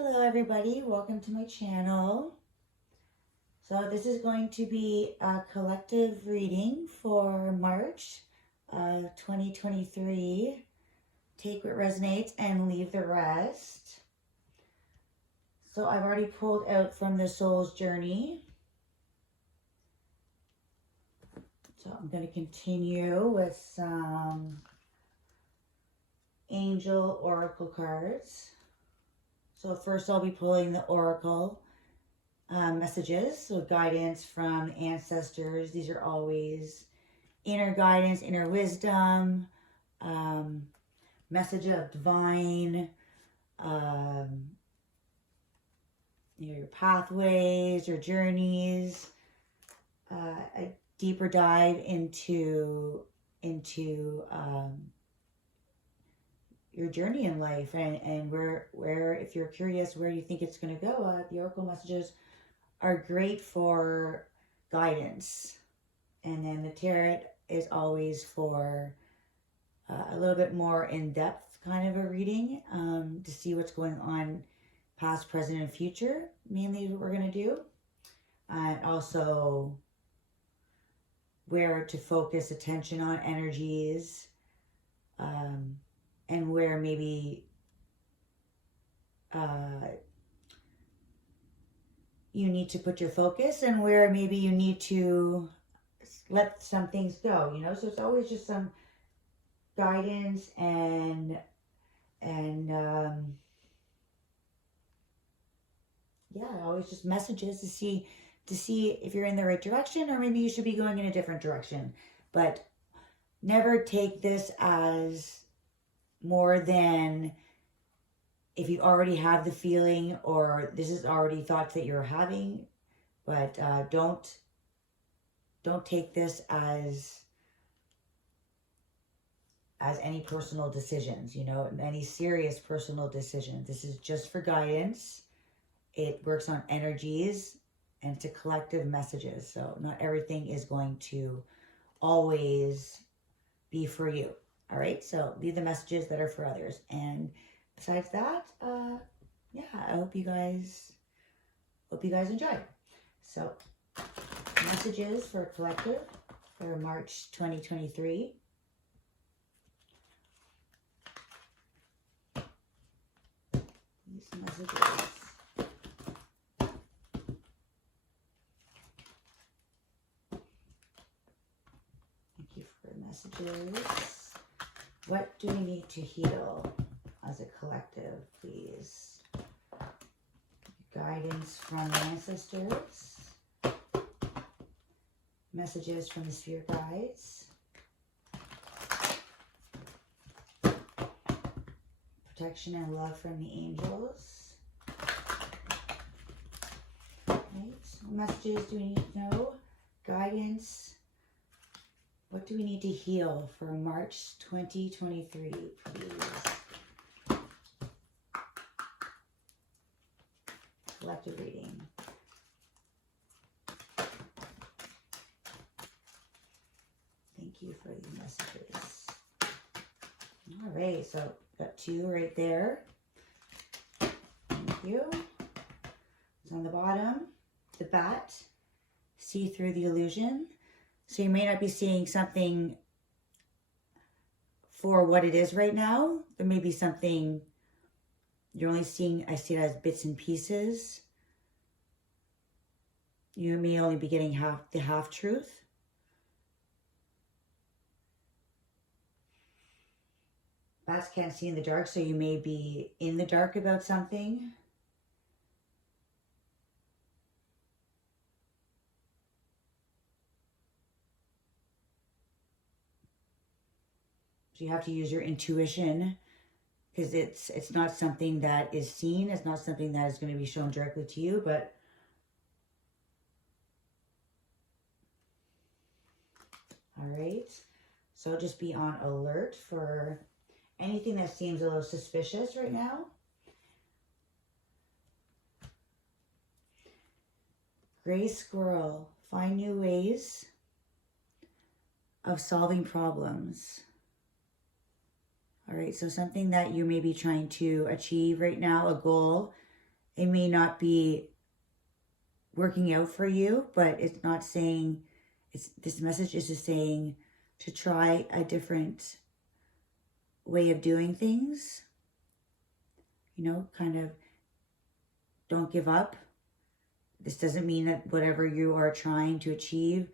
Hello everybody, welcome to my channel. So this is going to be a collective reading for March 2023. Take what resonates and leave the rest. So I've already pulled out from the soul's journey. So I'm going to continue with some angel oracle cards. So first I'll be pulling the oracle messages, so guidance from ancestors. These are always inner guidance, inner wisdom, message of divine, your pathways, your journeys, a deeper dive into your journey in life and where if you're curious where you think it's going to go, the oracle messages are great for guidance. And then the tarot is always for a little bit more in-depth kind of a reading, to see what's going on past, present, and future, mainly what we're going to do. And also where to focus attention on energies, and where maybe you need to put your focus, and where maybe you need to let some things go, so it's always just some guidance and always just messages to see if you're in the right direction, or maybe you should be going in a different direction. But never take this as more than if you already have the feeling, or this is already thoughts that you're having. But don't take this as any personal decisions, any serious personal decisions. This is just for guidance. It works on energies, and it's a collective messages. So not everything is going to always be for you. All right, so leave the messages that are for others. And besides that, I hope you guys enjoy. So messages for collective for March 2023. These messages. Thank you for the messages. What do we need to heal as a collective, please? Guidance from ancestors. Messages from the spirit guides. Protection and love from the angels. Right. What messages do we need to know? Guidance. What do we need to heal for March 2023, please? Collective reading. Thank you for these messages. All right, so got two right there. Thank you. It's on the bottom. The bat. See through the illusion. So you may not be seeing something for what it is right now. There may be something you're only seeing, I see it as bits and pieces. You may only be getting the half truth. Bats can't see in the dark, so you may be in the dark about something. So you have to use your intuition, because it's not something that is seen. It's not something that is going to be shown directly to you, but all right. So just be on alert for anything that seems a little suspicious right now. Gray squirrel, find new ways of solving problems. All right, so something that you may be trying to achieve right now, a goal, it may not be working out for you, but it's not saying, this message is just saying to try a different way of doing things. You know, kind of don't give up. This doesn't mean that whatever you are trying to achieve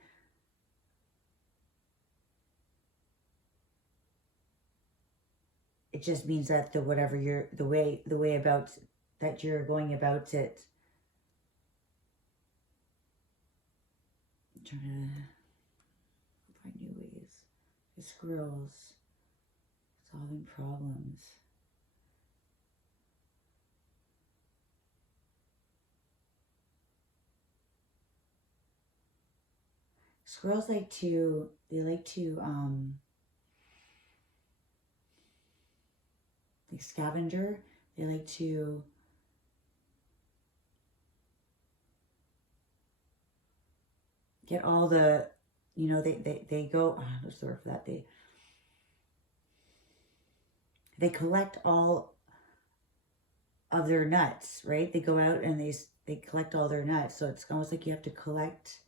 it just means that the way about that you're going about it. I'm trying to find new ways. The squirrels solving problems. Squirrels like to like scavenger. They like to get all the, you know, they go, oh, what's the word for that? They collect all of their nuts, right? They go out and they collect all their nuts. So it's almost like you have to collect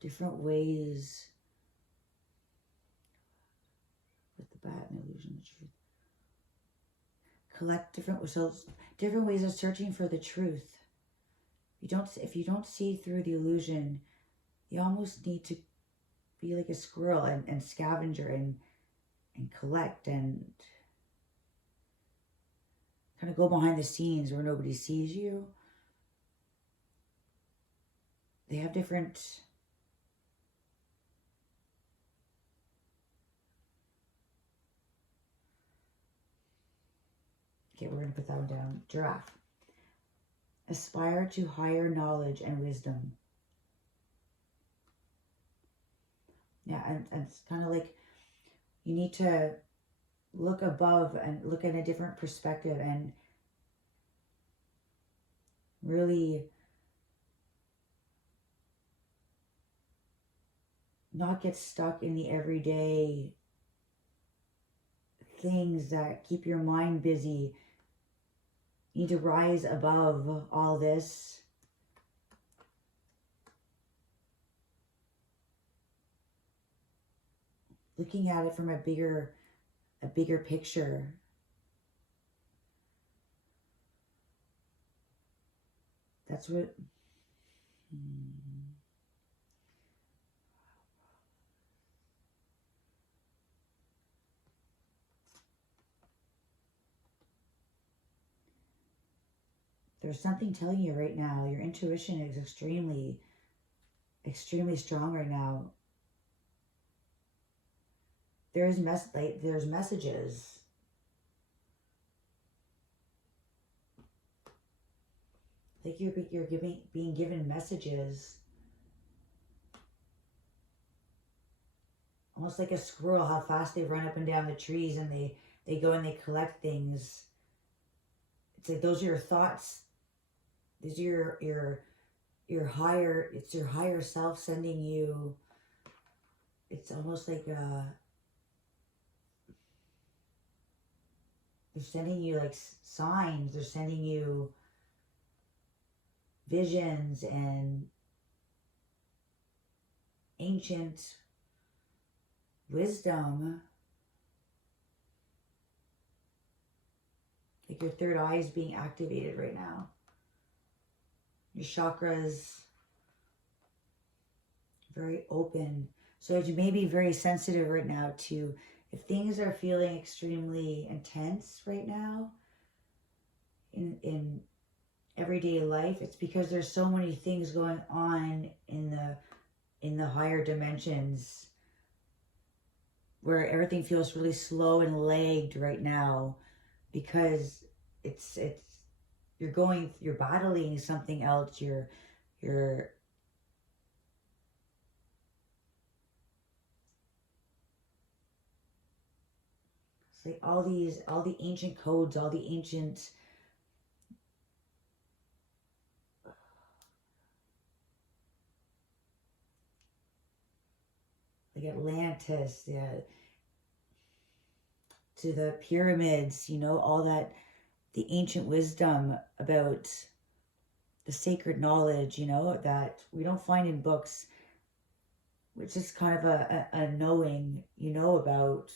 different ways with the bat and illusion of truth. Collect different ways of searching for the truth. If you don't see through the illusion, you almost need to be like a squirrel and scavenger and collect and kind of go behind the scenes where nobody sees you. They have different okay, we're going to put that one down. Giraffe. Aspire to higher knowledge and wisdom. Yeah, and it's kind of like you need to look above and look at a different perspective and really not get stuck in the everyday things that keep your mind busy. You need to rise above all this. Looking at it from a bigger picture. That's what there's something telling you right now. Your intuition is extremely strong right now. There's messages. Like you're being given messages. Almost like a squirrel, how fast they run up and down the trees and they go and they collect things. It's like those are your thoughts. These are your higher self sending you. It's almost like they're sending you like signs. They're sending you visions and ancient wisdom. Like your third eye is being activated right now. Your chakras very open. So you may be very sensitive right now to if things are feeling extremely intense right now in everyday life. It's because there's so many things going on in the higher dimensions where everything feels really slow and lagged right now because it's you're battling something else. You're it's like all the ancient codes, all the ancient like Atlantis, yeah, to the pyramids, you know, all that, the ancient wisdom about the sacred knowledge, you know, that we don't find in books, which is kind of a knowing, you know, about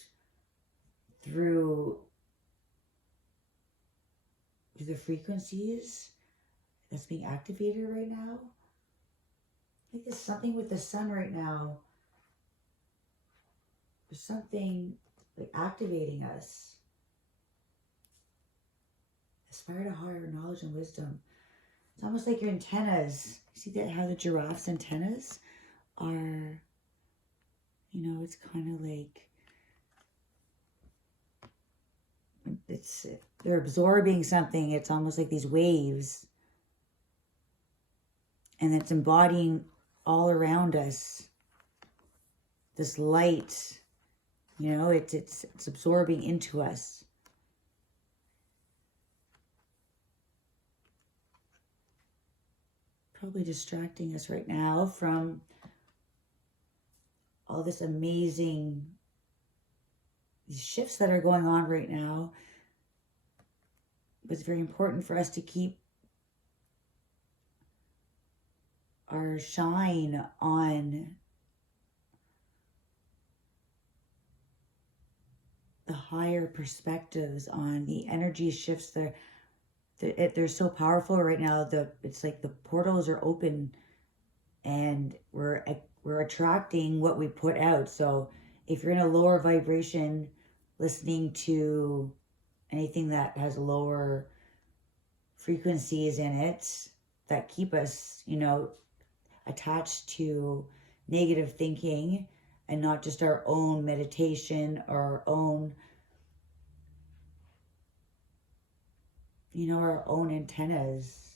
through the frequencies that's being activated right now. I think there's something with the sun right now. There's something like activating us. Aspire to higher knowledge and wisdom. It's almost like your antennas. See that how the giraffe's antennas are, you know, it's kind of like they're absorbing something. It's almost like these waves, and it's embodying all around us this light, you know, it's absorbing into us. Probably distracting us right now from all this amazing, these shifts that are going on right now. But it's very important for us to keep our shine on the higher perspectives, on the energy shifts that they're so powerful right now. It's like the portals are open, and we're attracting what we put out. So if you're in a lower vibration, listening to anything that has lower frequencies in it that keep us, you know, attached to negative thinking and not just our own meditation or our own, you know, our own antennas.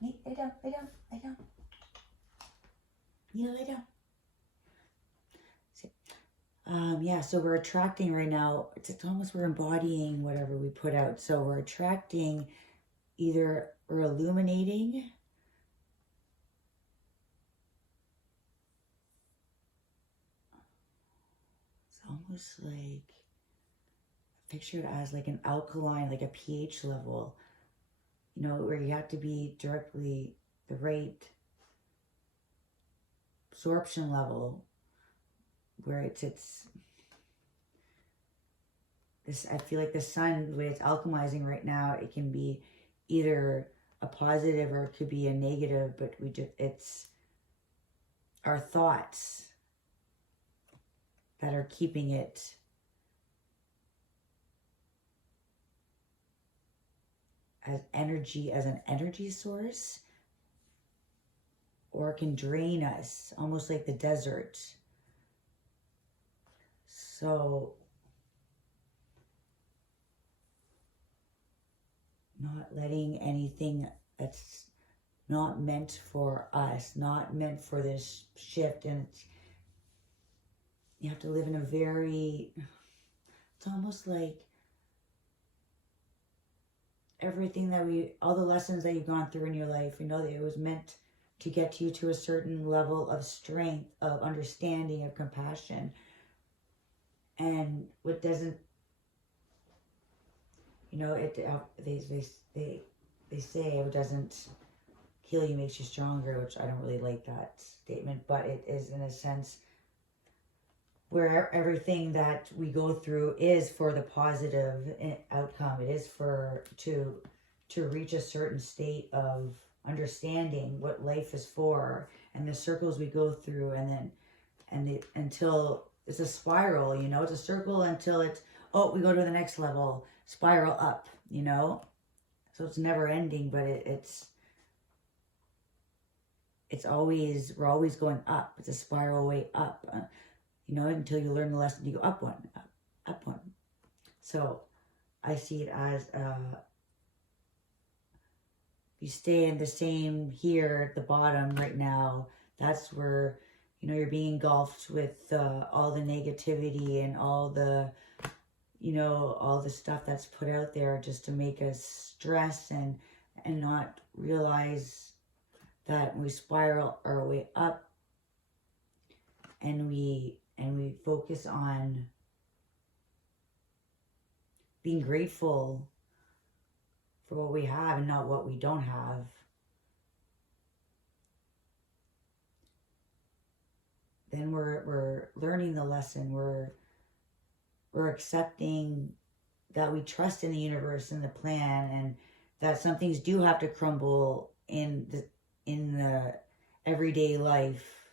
Nate, lay down, lay down, lay down. Yeah, lay down. Yeah, so we're attracting right now, it's almost we're embodying whatever we put out. So we're attracting, either we're illuminating, it's almost like, picture it as like an alkaline, like a pH level, you know, where you have to be directly the right absorption level, where it's this, I feel like the sun, the way it's alchemizing right now, it can be either a positive or it could be a negative, but it's our thoughts that are keeping it as energy, as an energy source, or it can drain us, almost like the desert. So not letting anything that's not meant for us, not meant for this shift, and you have to live in a very, it's almost like everything that all the lessons that you've gone through in your life, you know that it was meant to get you to a certain level of strength, of understanding, of compassion. And what doesn't, you know, they say it doesn't kill you, makes you stronger, which I don't really like that statement, but it is in a sense where everything that we go through is for the positive outcome. It is for to reach a certain state of understanding what life is for, and the circles we go through, until it's a spiral, you know, it's a circle until it's, oh, we go to the next level, spiral up, you know. So it's never ending, but it's always, we're always going up. It's a spiral way up, you know, until you learn the lesson, you go up one, up one. So I see it as you stay in the same here at the bottom right now, that's where, you know, you're being engulfed with all the negativity and all the, you know, all the stuff that's put out there just to make us stress and not realize that we spiral our way up, and we focus on being grateful for what we have and not what we don't have, then we're learning the lesson. We're accepting that we trust in the universe and the plan, and that some things do have to crumble in the everyday life.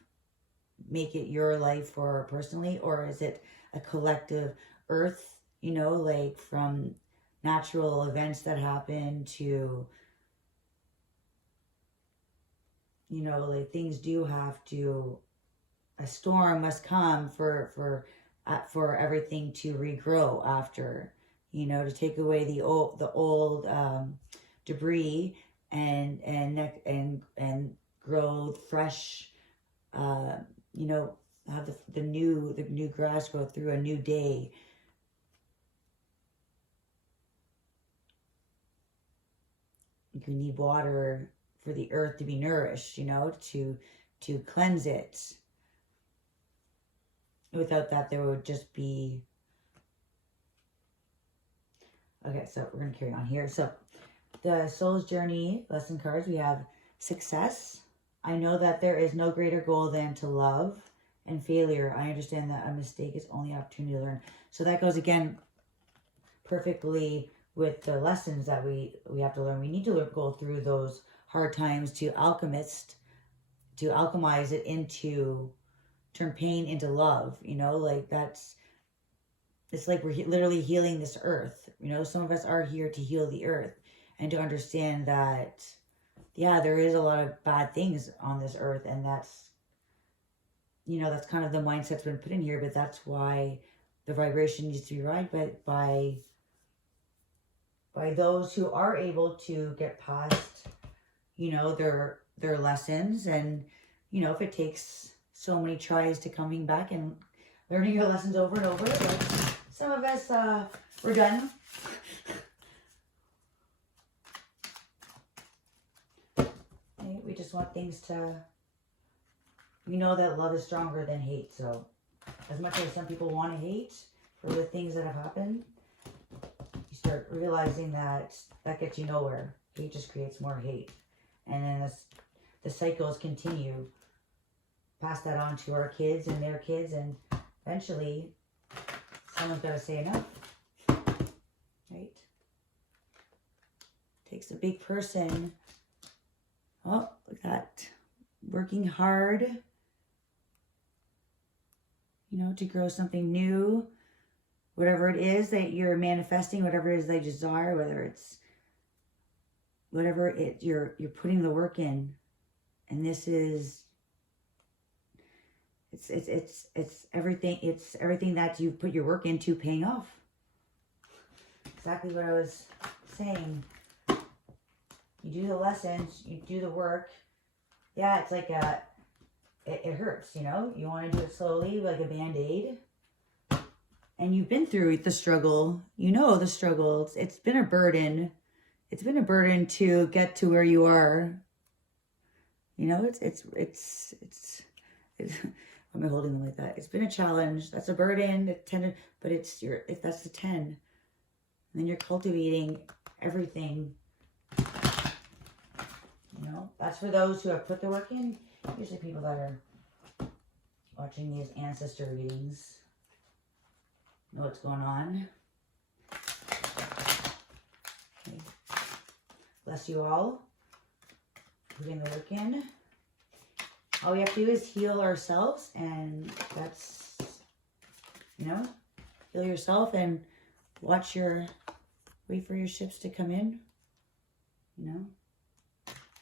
Make it your life or personally, or is it a collective earth, like from natural events that happen to, like things do have to, a storm must come for everything to regrow after, to take away the old debris and grow fresh, have the new grass grow through a new day. You need water for the earth to be nourished, to cleanse it. Without that, there would just be... Okay, so we're going to carry on here. So the soul's journey lesson cards, we have success. I know that there is no greater goal than to love. And failure, I understand that a mistake is only an opportunity to learn. So that goes again perfectly with the lessons that we have to learn. We need to go through those hard times to alchemize it into, turn pain into love, like it's like we're literally healing this earth. Some of us are here to heal the earth and to understand that, yeah, there is a lot of bad things on this earth, and that's kind of the mindset that's been put in here, but that's why the vibration needs to be right, but by those who are able to get past, their lessons, and, if it takes so many tries to coming back and learning your lessons over and over, but some of us, we're done. We just want things to... We know that love is stronger than hate, so as much as some people want to hate for the things that have happened, you start realizing that gets you nowhere. Hate just creates more hate. And then the cycles continue. Pass that on to our kids and their kids, and eventually someone's got to say enough. Right? Takes a big person. Oh, look at that. Working hard, to grow something new, whatever it is that you're manifesting, whatever it is they desire, whether it's whatever you're putting the work in, and this is it's everything that you put your work into paying off. Exactly what I was saying. You do the lessons, you do the work. Yeah, it's like it hurts, You want to do it slowly, like a Band-Aid. And you've been through the struggle. The struggle. It's been a burden. It's been a burden to get to where you are. It's why am I holding them like that? It's been a challenge. That's a burden. But if that's the 10, and then you're cultivating everything. That's for those who have put the work in. Usually people that are watching these ancestor readings know what's going on. Okay. Bless you all. Putting the work in. All we have to do is heal ourselves, and that's, heal yourself and wait for your ships to come in,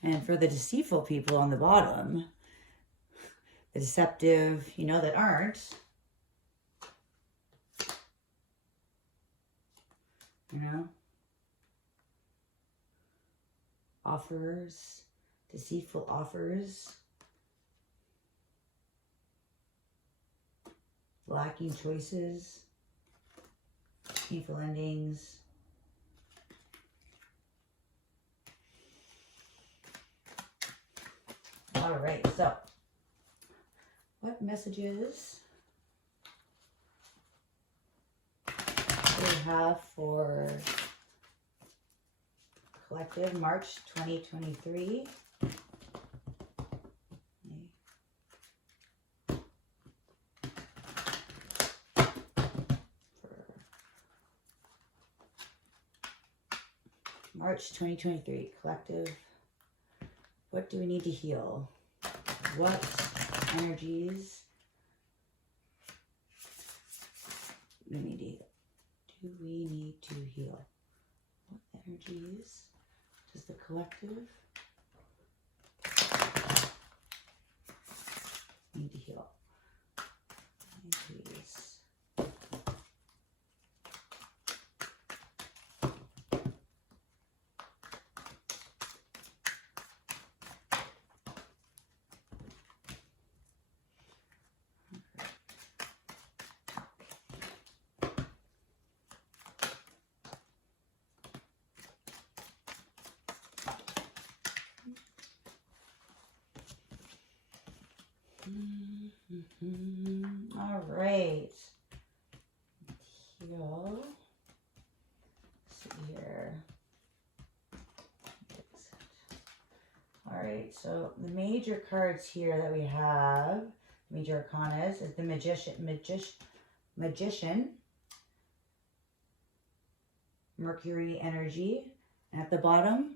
And for the deceitful people on the bottom, the deceptive, that aren't, offers, deceitful offers, lacking choices, painful endings. right, so what messages do we have for collective March 2023? March 2023, collective. What do we need to heal? What energies do we need to heal? Do we need to heal? What energies does the collective need to heal? Energies. All right. Heal. Let's see here. All right. So the major cards here that we have, major arcanas, is the magician, Mercury energy, and at the bottom,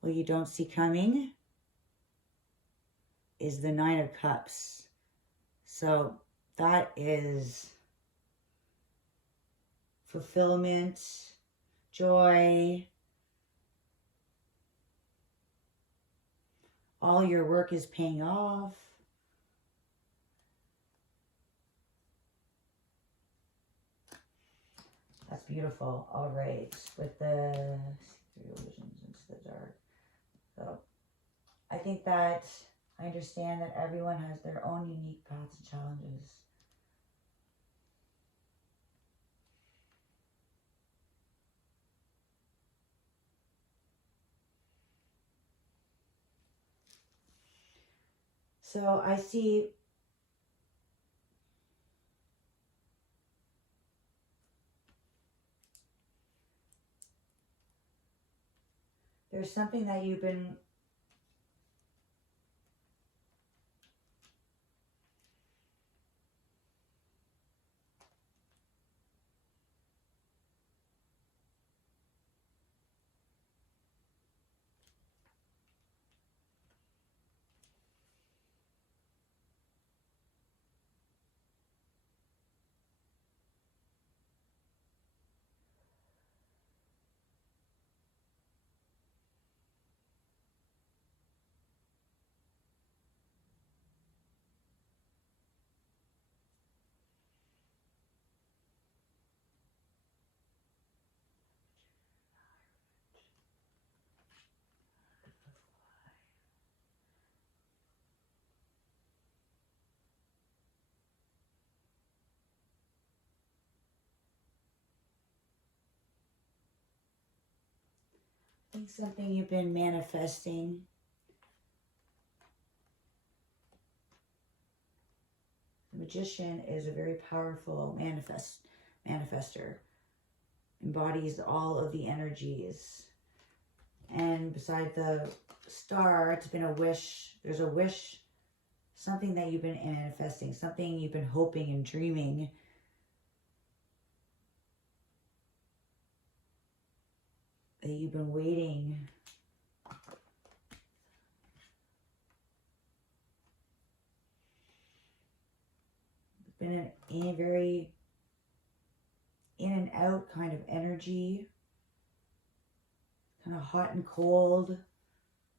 what you don't see coming is the Nine of Cups. So that is fulfillment, joy. All your work is paying off. That's beautiful. All right. With the visions into the dark. So I think that I understand that everyone has their own unique paths and challenges. So I see there's something that you've been I think something you've been manifesting. The magician is a very powerful manifester. Embodies all of the energies. And beside the star, it's been a wish. There's a wish, something that you've been manifesting, something you've been hoping and dreaming. That you've been waiting. It's been a very in and out kind of energy. Kind of hot and cold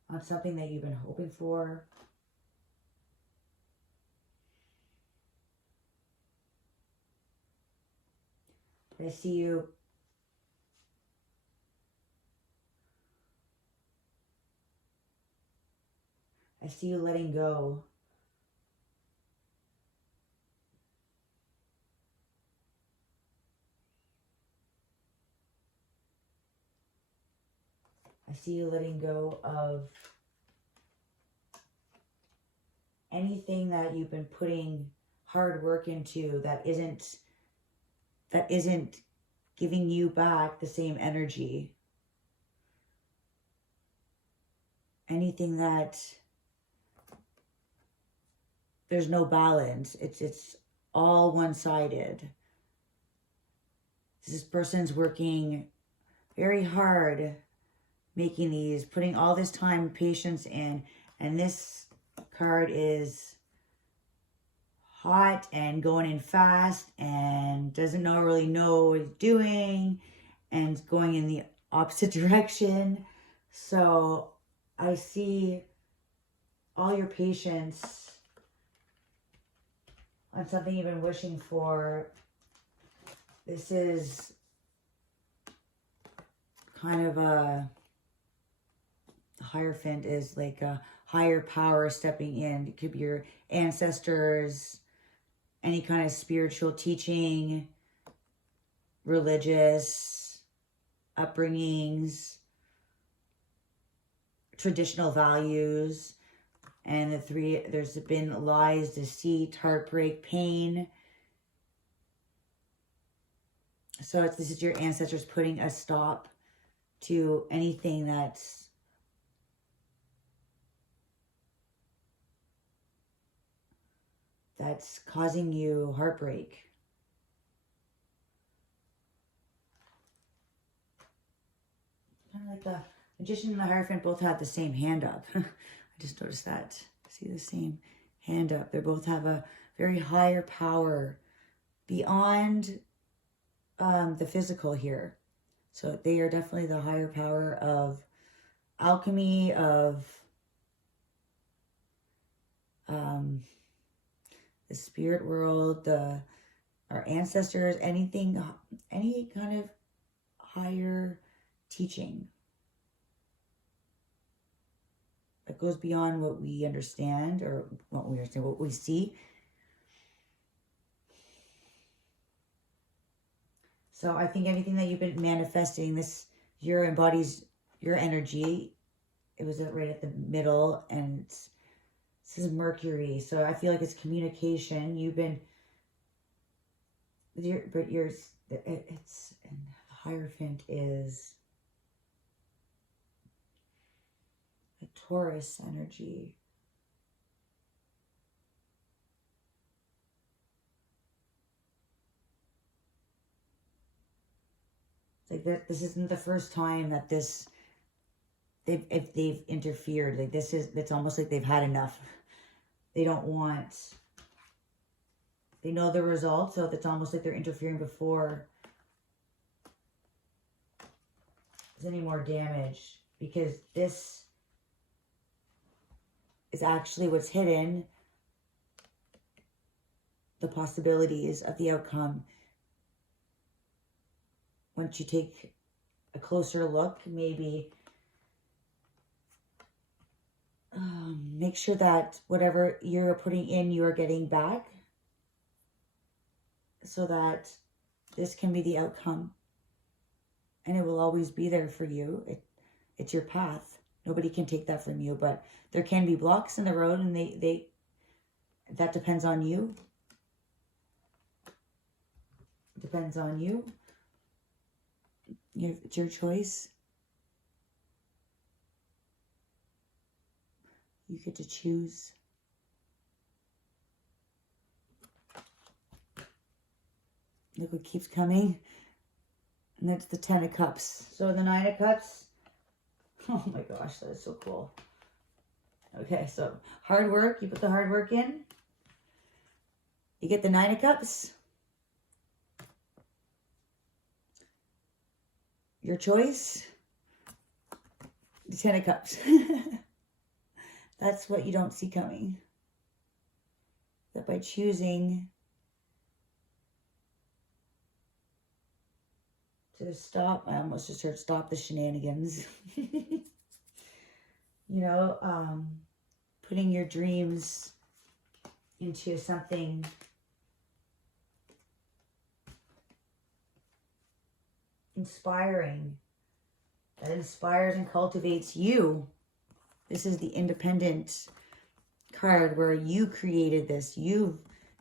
on something that you've been hoping for. But I see you letting go. I see you letting go of anything that you've been putting hard work into that isn't giving you back the same energy. Anything that there's no balance. It's all one-sided. This person's working very hard, making these, putting all this time and patience in, and this card is hot and going in fast and doesn't really know what it's doing and going in the opposite direction. So I see all your patience on something you've been wishing for. This is kind of a Hierophant is like a higher power stepping in. It could be your ancestors, any kind of spiritual teaching, religious upbringings, traditional values. And the three, there's been lies, deceit, heartbreak, pain. So this is your ancestors putting a stop to anything that's causing you heartbreak. Kind of like the Magician and the Hierophant both have the same hand up. I just noticed that. See the same hand up. They both have a very higher power beyond the physical here. So they are definitely the higher power of alchemy, of the spirit world, our ancestors, anything, any kind of higher teaching that goes beyond what we understand, or what we see. So I think anything that you've been manifesting, this year embodies your energy. It was right at the middle, and this is Mercury. So I feel like it's communication. You've been, and the Hierophant is a Taurus energy. Like this isn't the first time that if they've interfered. Like it's almost like they've had enough. They don't want, they know the result, so it's almost like they're interfering before there's any more damage, because this is actually what's hidden, the possibilities of the outcome. Once you take a closer look, maybe make sure that whatever you're putting in, you are getting back, so that this can be the outcome. And it will always be there for you. It's your path. Nobody can take that from you, but there can be blocks in the road, and that depends on you. It depends on you. It's your choice. You get to choose. Look what keeps coming. And that's the 10 of Cups. So the 9 of Cups. Oh my gosh, that is so cool. Okay, so hard work. You put the hard work in. You get the 9 of Cups. Your choice. The 10 of Cups. That's what you don't see coming. That by choosing to stop, I almost just heard stop the shenanigans. Putting your dreams into something inspiring, that inspires and cultivates you. This is the independent card where you created this. You've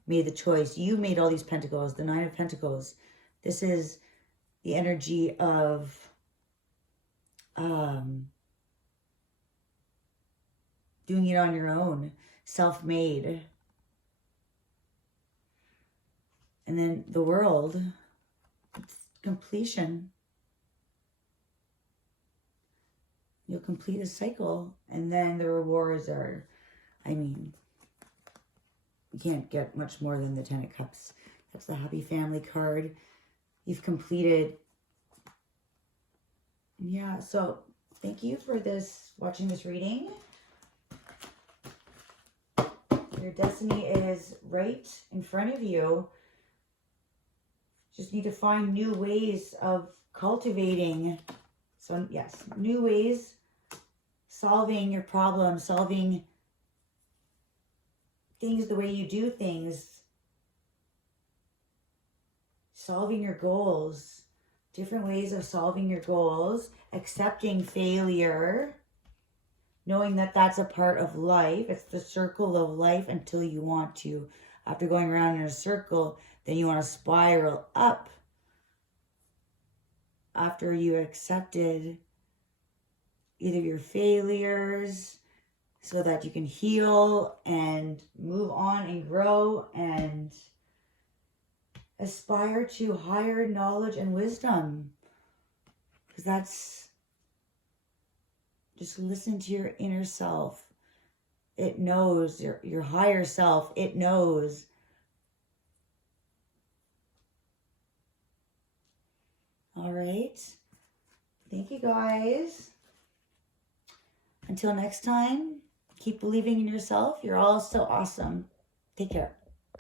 made the choice. You made all these pentacles, the Nine of Pentacles. This is the energy of doing it on your own, self-made. And then the World, it's completion. You'll complete a cycle. And then the rewards are, I mean, you can't get much more than the Ten of Cups. That's the Happy Family card. You've completed. Yeah, so thank you for watching this reading. Your destiny is right in front of you. Just need to find new ways of cultivating. So yes, new ways, solving your problems, solving things the way you do things, solving your goals, different ways of solving your goals, accepting failure, knowing that that's a part of life. It's the circle of life until you want to. After going around in a circle, then you want to spiral up. After you accepted either your failures so that you can heal and move on and grow and aspire to higher knowledge and wisdom. Because that's, just listen to your inner self. It knows, your higher self, it knows. All right. Thank you, guys. Until next time, keep believing in yourself. You're all so awesome. Take care.